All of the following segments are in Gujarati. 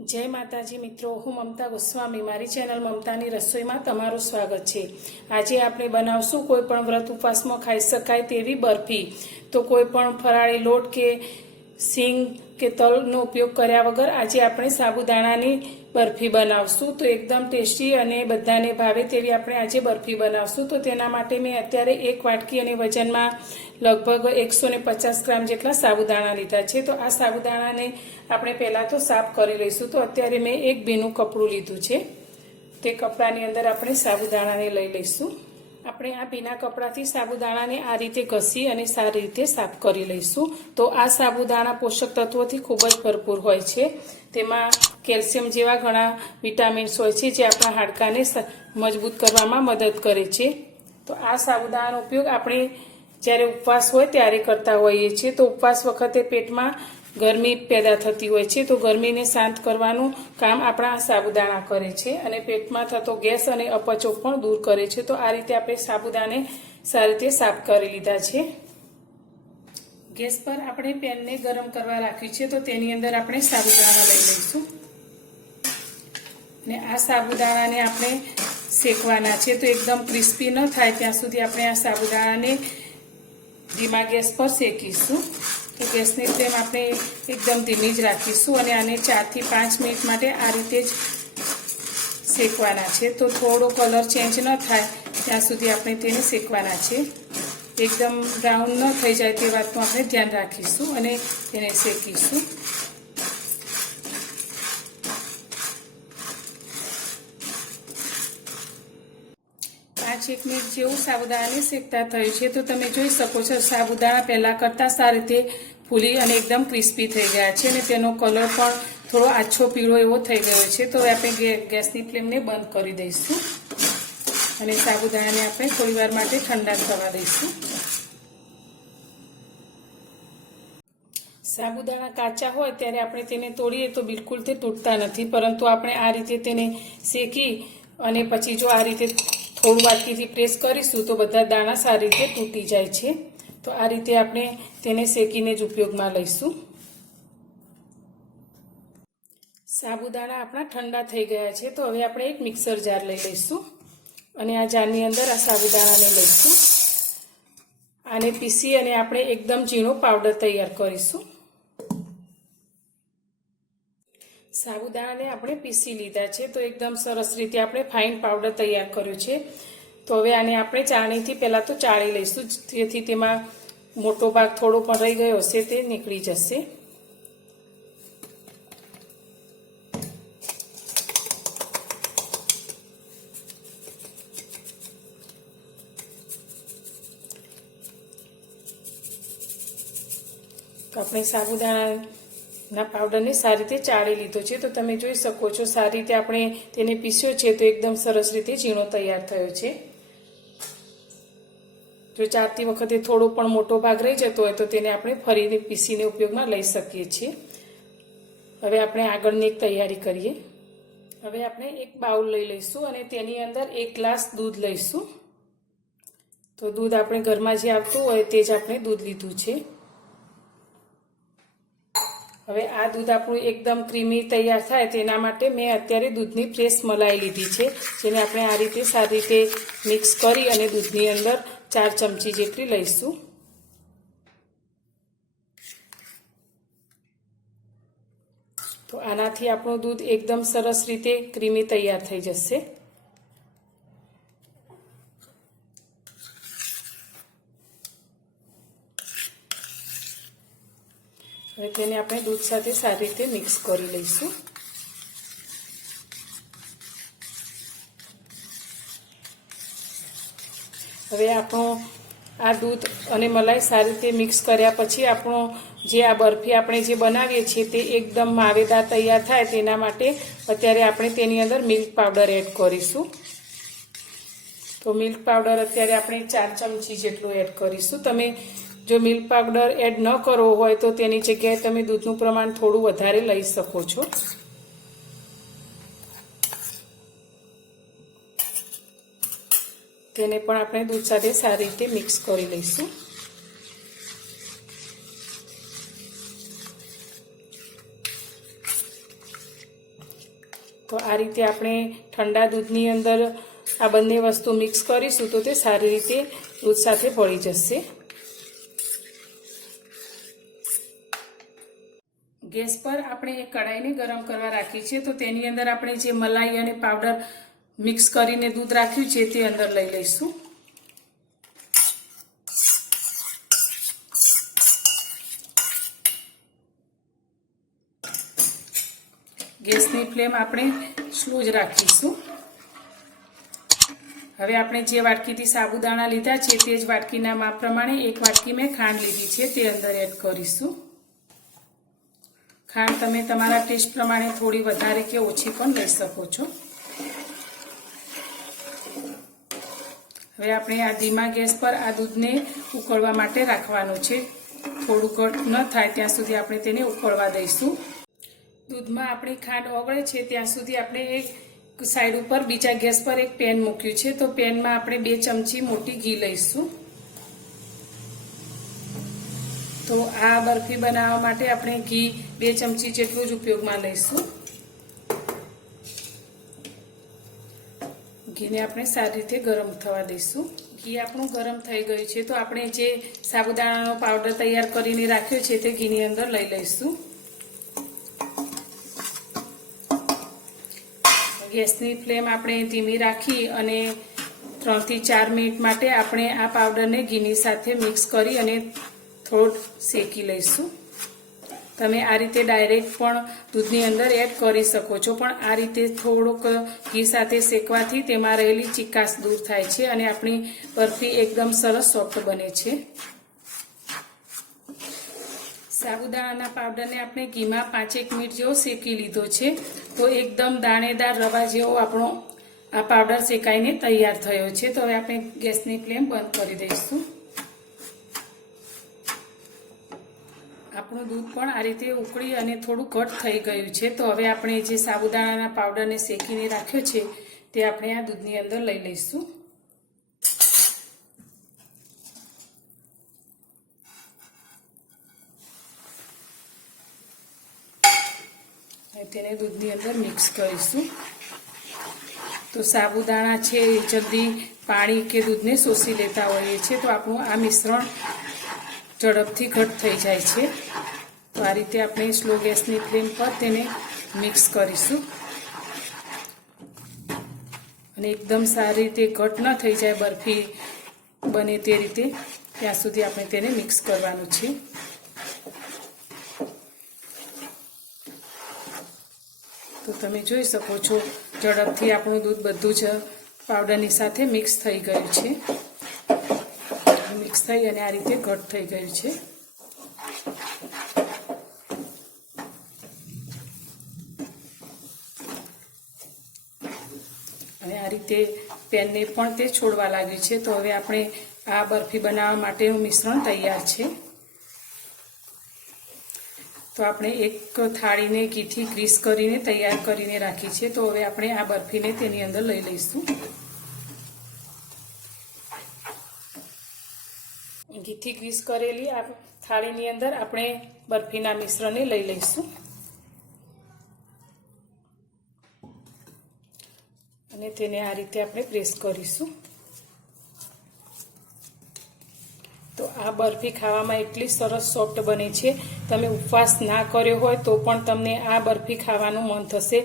જય માતાજી મિત્રો, હું મમતા ગોસ્વામી. મારી ચેનલ મમતાની રસોઈમાં તમારું સ્વાગત છે. આજે આપણે બનાવશું કોઈ પણ વ્રત ઉપવાસમાં ખાઈ શકાય તેવી બરફી. તો કોઈ પણ ફરાળી લોટ કે સિંગ કે તલનો ઉપયોગ કર્યા વગર આજે આપણે સાબુદાણાની બરફી બનાવશું. તો એકદમ ટેસ્ટી અને બધાને ભાવે તેવી આપણે આજે બરફી બનાવશું. તો તેના માટે મેં અત્યારે એક વાટકી અને વજનમાં લગભગ એકસો પચાસ ગ્રામ જેટલા સાબુદાણા લીધા છે. તો આ સાબુદાણાને આપણે પહેલાં તો સાફ કરી લઈશું. તો અત્યારે મેં એક ભીનું કપડું લીધું છે. તે કપડાની અંદર આપણે સાબુદાણાને લઈ લઈશું. આપણે આ ભીના કપડાથી સાબુદાણાને આ રીતે ઘસી અને સારી રીતે સાફ કરી લઈશું. તો આ સાબુદાણા પોષક તત્વોથી ખૂબ જ ભરપૂર હોય છે. તેમાં કેલ્શિયમ જેવા ઘણા વિટામિન્સ હોય છે જે આપણા હાડકાને મજબૂત કરવામાં મદદ કરે છે. તો આ સાબુદાણાનો ઉપયોગ આપણે જ્યારે ઉપવાસ હોય ત્યારે કરતા હોઈએ છીએ. તો ઉપવાસ વખતે પેટમાં ગરમી પેદા થતી હોય છે, તો ગરમીને શાંત કરવાનું કામ આપણા સાબુદાણા કરે છે અને પેટમાં થતો ગેસ અને અપચો પણ દૂર કરે છે. તો આ રીતે આપણે સાબુદાને સારી રીતે સાફ કરી લીધા છે. ગેસ પર આપણે પેનને ગરમ કરવા રાખ્યું છે, તો તેની અંદર આપણે સાબુદાણા લઈ લઈશું. ને આ સાબુદાણાને આપણે શેકવાના છે, તો એકદમ ક્રિસ્પી ન થાય, ત્યાં સુધી આપણે આ સાબુદાણાને ધીમા ગેસ પર શેકીશું. તો ગેસની ફ્લેમ આપણે એકદમ ધીમી જ રાખીશું અને આને ચારથી પાંચ મિનિટ માટે આ રીતે જ શેકવાના છે. તો થોડો કલર ચેન્જ ન થાય ત્યાં સુધી આપણે તેને શેકવાના છે. એકદમ બ્રાઉન ન થઈ જાય તે વાતનું આપણે ધ્યાન રાખીશું અને તેને શેકીશું. એક મિનિટ જેવું સાબુદાણાને શેકતા થયું છે. તો તમે જોઈ શકો છો, સાબુદાણા પહેલાં કરતાં સારી રીતે ફૂલી અને એકદમ ક્રિસ્પી થઈ ગયા છે અને તેનો કલર પણ થોડો આછો પીળો એવો થઈ ગયો છે. તો આપણે ગેસની ફ્લેમને બંધ કરી દઈશું અને સાબુદાણાને આપણે થોડીવાર માટે ઠંડા થવા દઈશું. સાબુદાણા કાચા હોય ત્યારે આપણે તેને તોડીએ તો બિલકુલ તે તૂટતા નથી, પરંતુ આપણે આ રીતે તેને શેકી અને પછી જો આ રીતે થોડું વાટકીથી પ્રેસ કરીશું તો બધા દાણા સારી રીતે તૂટી જાય છે. તો આ રીતે આપણે તેને શેકીને જ ઉપયોગમાં લઈશું. સાબુદાણા આપણા ઠંડા થઈ ગયા છે તો હવે આપણે એક મિક્સર જાર લઈ લઈશું અને આ જારની અંદર આ સાબુદાણાને લઈશું. આને પીસી અને આપણે એકદમ ઝીણો પાવડર તૈયાર કરીશું. સાબુદાણાને આપણે પીસી લીધા છે. તો એકદમ સરસ રીતે આપણે ફાઇન પાવડર તૈયાર કર્યો છે. તો હવે આને આપણે ચાણીથી પહેલાં તો ચાળી લઈશું. જેથી તેમાં મોટો ભાગ થોડો પણ રહી ગયો હશે તે નીકળી જશે. આપણે સાબુદાણાના પાવડરને સારી રીતે ચાળી લીધો છે. તો તમે જોઈ શકો છો, સારી રીતે આપણે તેને પીસ્યો છે તો એકદમ સરસ રીતે ઝીણો તૈયાર થયો છે. જો ચારતી વખતે થોડો પણ મોટો ભાગ રહી જતો હોય તો તેને આપણે ફરીને પીસીને ઉપયોગમાં લઈ શકીએ છીએ. હવે આપણે આગળની એક તૈયારી કરીએ. હવે આપણે એક બાઉલ લઈ લઈશું અને તેની અંદર એક ગ્લાસ દૂધ લઈશું. તો દૂધ આપણે ઘરમાં જે આવતું હોય તે જ આપણે દૂધ લીધું છે. હવે આ દૂધ આપણું એકદમ ક્રીમી તૈયાર થાય તેના માટે મેં અત્યારે દૂધની ફ્રેશ મલાઈ લીધી છે, જેને આપણે આ રીતે સારી રીતે મિક્સ કરી અને દૂધની અંદર ચાર ચમચી જેટલી લઈશું. તો આનાથી આપણું દૂધ એકદમ સરસ રીતે ક્રીમી તૈયાર થઈ જશે. હવે તેને આપણે દૂધ સાથે સારી રીતે મિક્સ કરી લઈશું. હવે આપણો આ દૂધ અને મલાઈ સારી રીતે મિક્સ કર્યા પછી આપણો જે આ બરફી આપણે જે બનાવીએ છીએ તે એકદમ માવેદાર તૈયાર થાય તેના માટે અત્યારે આપણે તેની અંદર મિલ્ક પાવડર એડ કરીશું. તો મિલ્ક પાવડર અત્યારે આપણે ચાર ચમચી જેટલું એડ કરીશું. તમે જો મિલ્ક પાવડર એડ ન કરવો હોય તો તેની જગ્યાએ તમે દૂધનું પ્રમાણ થોડું વધારે લઈ શકો છો. તેને પણ આપણે દૂધ સાથે સારી રીતે મિક્સ કરી લઈશું. તો આ રીતે આપણે ઠંડા દૂધની અંદર આ બંને વસ્તુ મિક્સ કરીશું તો તે સારી રીતે દૂધ સાથે ભળી જશે. ગેસ પર આપણે કઢાઈને ગરમ કરવા રાખી છે તો તેની અંદર આપણે જે મલાઈ અને પાવડર મિક્સ કરીને દૂધ રાખ્યું છે તે અંદર લઈ લઈશું. ગેસની ફ્લેમ આપણે સ્લો જ રાખીશું. હવે આપણે જે વાટકીથી સાબુદાણા લીધા છે તે જ વાટકીના માપ પ્રમાણે એક વાટકી મેં ખાંડ લીધી છે તે અંદર એડ કરીશું. ખાંડ તમે તમારા ટેસ્ટ પ્રમાણે થોડી વધારે કે ઓછી પણ લઈ શકો છો. હવે આપણે આ ધીમા ગેસ પર આ દૂધને ઉકળવા માટે રાખવાનું છે. થોડું ઘટ ન થાય ત્યાં સુધી આપણે તેને ઉકળવા દઈશું. દૂધમાં આપણી ખાંડ ઓગળે છે ત્યાં સુધી આપણે એક સાઈડ ઉપર બીજા ગેસ પર એક પેન મૂક્યું છે. તો પેનમાં આપણે બે ચમચી મોટી ઘી લઈશું. તો આ બરફી બનાવવા માટે આપણે ઘી બે ચમચી જેટલું જ ઉપયોગમાં લઈશું. ઘીને આપણે સારી રીતે ગરમ થવા દઈશું. ઘી આપણું ગરમ થઈ ગયું છે તો આપણે જે સાબુદાણાનો પાવડર તૈયાર કરીને રાખ્યો છે તે ઘીની અંદર લઈ લઈશું. ગેસની ફ્લેમ આપણે ધીમી રાખી અને ત્રણથી ચાર મિનિટ માટે આપણે આ પાવડરને ઘીની સાથે મિક્સ કરી અને થોડું શેકી લઈશું. તમે આ રીતે ડાયરેક્ટ પણ દૂધની અંદર એડ કરી શકો છો. પણ આ રીતે થોડુંક ઘી સાથે શેકવાથી તેમાં રહેલી ચિકાસ દૂર થાય છે અને આપણી બરફી એકદમ સરસ સોફ્ટ બને છે. સાબુદાણાના પાવડરને આપણે ઘીમાં પાંચેક મિનિટ જેવો શેકી લીધો છે. તો એકદમ દાણેદાર રવા જેવો આપણો આ પાવડર શેકાઈને તૈયાર થયો છે. તો હવે આપણે ગેસની ફ્લેમ બંધ કરી દઈશું. આપણું દૂધ પણ આ રીતે ઉકળી અને થોડું ઘટ થઈ ગયું છે. તો હવે આપણે જે સાબુદાણાના પાવડરને શેકીને રાખ્યો છે, તે આપણે આ દૂધની અંદર લઈ લઈશું. તેને દૂધની અંદર મિક્સ કરીશું. તો સાબુદાણા છે, એ જલ્દી પાણી કે દૂધને શોષી લેતા હોઈએ છીએ, તો આપણું આ મિશ્રણ ઝડપથી ઘટ થઈ જાય છે. આ રીતે આપણે સ્લો ગેસની ફ્લેમ પર તેને મિક્સ કરીશું. અને એકદમ સારી રીતે ઘટ ન થઈ જાય, બરફી બને તે રીતે, ત્યાં સુધી આપણે તેને મિક્સ કરવાનું છે. તો તમે જોઈ શકો છો, ઝડપથી આપણું દૂધ બધું જ પાવડરની સાથે મિક્સ થઈ ગયું છે. મિક્સ થઈ અને આ રીતે ઘટ થઈ ગયું છે. અને આ રીતે પેનને પણ તે છોડવા લાગ્યું છે. તો હવે આપણે આ બરફી બનાવવા માટેનું મિશ્રણ તૈયાર છે. તો આપણે એક થાળીને ઘીથી ગ્રીસ કરીને તૈયાર કરીને રાખી છે. તો હવે આપણે આ બરફીને તેની અંદર લઈ લઈશું. ઘીથી ગ્રીસ કરેલી આ થાળીની અંદર આપણે બરફીના મિશ્રણને લઈ લઈશું. અને તેને આ રીતે આપણે પ્રેસ કરીશું. તો આ બરફી ખાવામાં એટલી સરસ સોફ્ટ બને છે. તમે ઉપવાસ ના કર્યો હોય તો પણ તમને આ બરફી ખાવાનું મન થશે.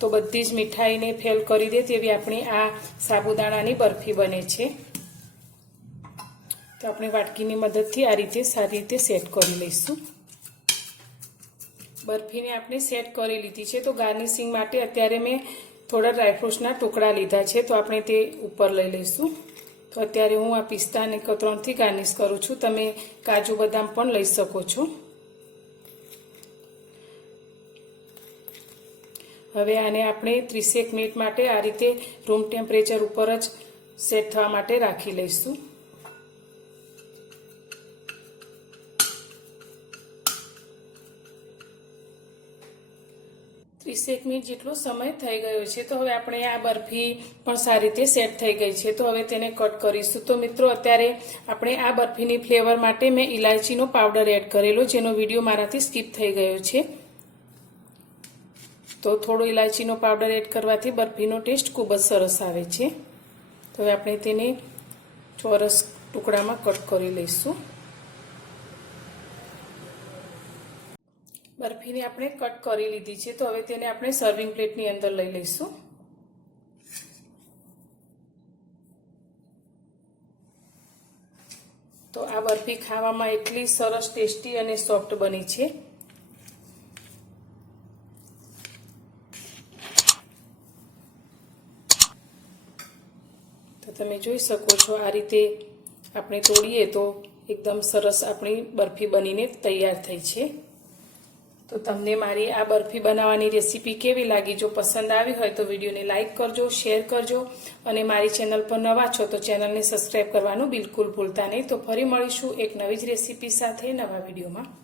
તો બધી જ મીઠાઈને ફેલ કરી દે તેવી આપણી આ સાબુદાણાની બરફી બને છે. તો આપણે વાટકીની મદદથી આ રીતે સારી રીતે સેટ કરી લઈશું. બરફીને આપણે સેટ કરી લીધી છે. તો ગાર્નિશિંગ માટે અત્યારે મેં થોડા ડ્રાયફ્રૂટ્સના ટુકડા લીધા છે, તો આપણે તે ઉપર લઈ લઈશું. તો અત્યારે હું આ પિસ્તા અને કતરણથી ગાર્નિશ કરું છું. તમે કાજુ બદામ પણ લઈ શકો છો. હવે આને આપણે ત્રીસેક મિનિટ માટે આ રીતે રૂમ ટેમ્પરેચર ઉપર જ સેટ થવા માટે રાખી લઈશું. ત્રીસેક મિનિટ જેટલો સમય થઈ ગયો છે, તો હવે આપણે આ બરફી પણ સારી રીતે સેટ થઈ ગઈ છે. તો હવે તેને કટ કરીશું. તો મિત્રો, અત્યારે આપણે આ બરફીની ફ્લેવર માટે મેં ઇલાયચીનો પાવડર એડ કરેલો, જેનો વીડિયો મારાથી સ્કીપ થઈ ગયો છે. તો થોડો ઇલાયચીનો પાવડર એડ કરવાથી બરફીનો ટેસ્ટ ખૂબ જ સરસ આવે છે. તો હવે આપણે તેને ચોરસ ટુકડામાં કટ કરી લઈશું. બરફીને આપણે કટ કરી લીધી છે, તો હવે તેને આપણે સર્વિંગ પ્લેટની અંદર લઈ લઈશું. તો આ બરફી ખાવામાં એટલી સરસ ટેસ્ટી અને સોફ્ટ બની છે. તો તમે જોઈ શકો છો આ રીતે આપણે તોડીએ તો એકદમ સરસ આપણી બરફી બનીને તૈયાર થઈ છે. તો તમને મારી આ બરફી બનાવવાની રેસીપી કેવી લાગી? જો પસંદ આવી હોય તો વિડીયોને લાઇક કરજો, શેર કરજો અને મારી ચેનલ પર નવા છો તો ચેનલને સબસ્ક્રાઈબ કરવાનું બિલકુલ ભૂલતા નહીં. તો ફરી મળીશું એક નવી જ રેસીપી સાથે નવા વિડીયોમાં.